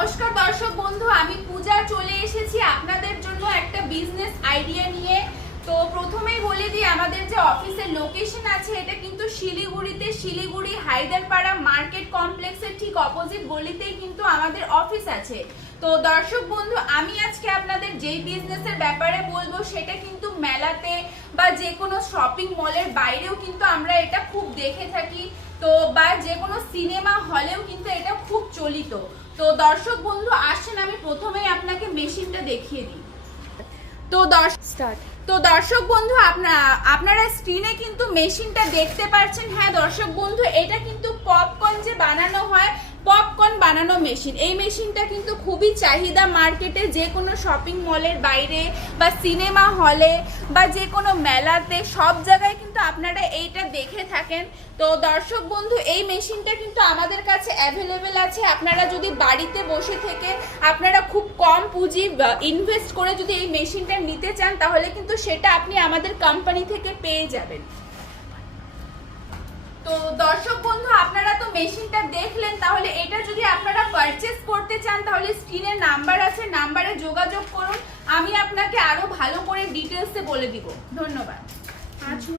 নমস্কার দর্শক বন্ধু, আমি পূজা চলে এসেছি আপনাদের জন্য একটা বিজনেস আইডিয়া নিয়ে। তো প্রথমেই বলে দিই, আমাদের যে অফিসের লোকেশন আছে এটা কিন্তু শিলিগুড়িতে, শিলিগুড়ি হায়দারপাড়া মার্কেট কমপ্লেক্সের ঠিক অপোজিট গলিতেই কিন্তু আমাদের অফিস আছে। তো দর্শক বন্ধু, আমি আজকে আপনাদের যেই বিজনেসের ব্যাপারে বলবো সেটা কিন্তু মেলাতে বা যে কোনো শপিং মলের বাইরেও কিন্তু আমরা এটা খুব দেখে থাকি, তো বা যে কোনো সিনেমা হলেও কিন্তু এটা খুব চলিত। তো দর্শক বন্ধু আসেন, আমি প্রথমেই আপনাকে মেশিনটা দেখিয়ে দিই। তো দর্শক বন্ধু, আপনারা স্ক্রিনে কিন্তু মেশিনটা দেখতে পাচ্ছেন। হ্যাঁ দর্শক বন্ধু, এটা কিন্তু পপকর্ন যে বানানো হয়, পপকর্ন বানানো মেশিন। এই মেশিনটা কিন্তু খুবই চাহিদা মার্কেটে, যে কোনো শপিং মলের বাইরে বা সিনেমা হলে বা যে কোনো মেলাতে সব জায়গায় কিন্তু আপনারা এইটা দেখে থাকেন। তো দর্শক বন্ধু, এই মেশিনটা কিন্তু আমাদের কাছে অ্যাভেলেবেল আছে। আপনারা যদি বাড়িতে বসে থেকে আপনারা খুব কম পুঁজি ইনভেস্ট করে যদি এই মেশিনটা নিতে চান, তাহলে কিন্তু সেটা আপনি আমাদের কোম্পানি থেকে পেয়ে যাবেন। তো দর্শক বন্ধু, আপনারা তো মেশিনটা দেখলেন, তাহলে এটা যদি আপনারা পারচেজ করতে চান তাহলে স্ক্রিনে নাম্বার আছে, নাম্বারে যোগাযোগ করুন। আমি আপনাকে আরো ভালো করে ডিটেলসে বলে দিব। ধন্যবাদ।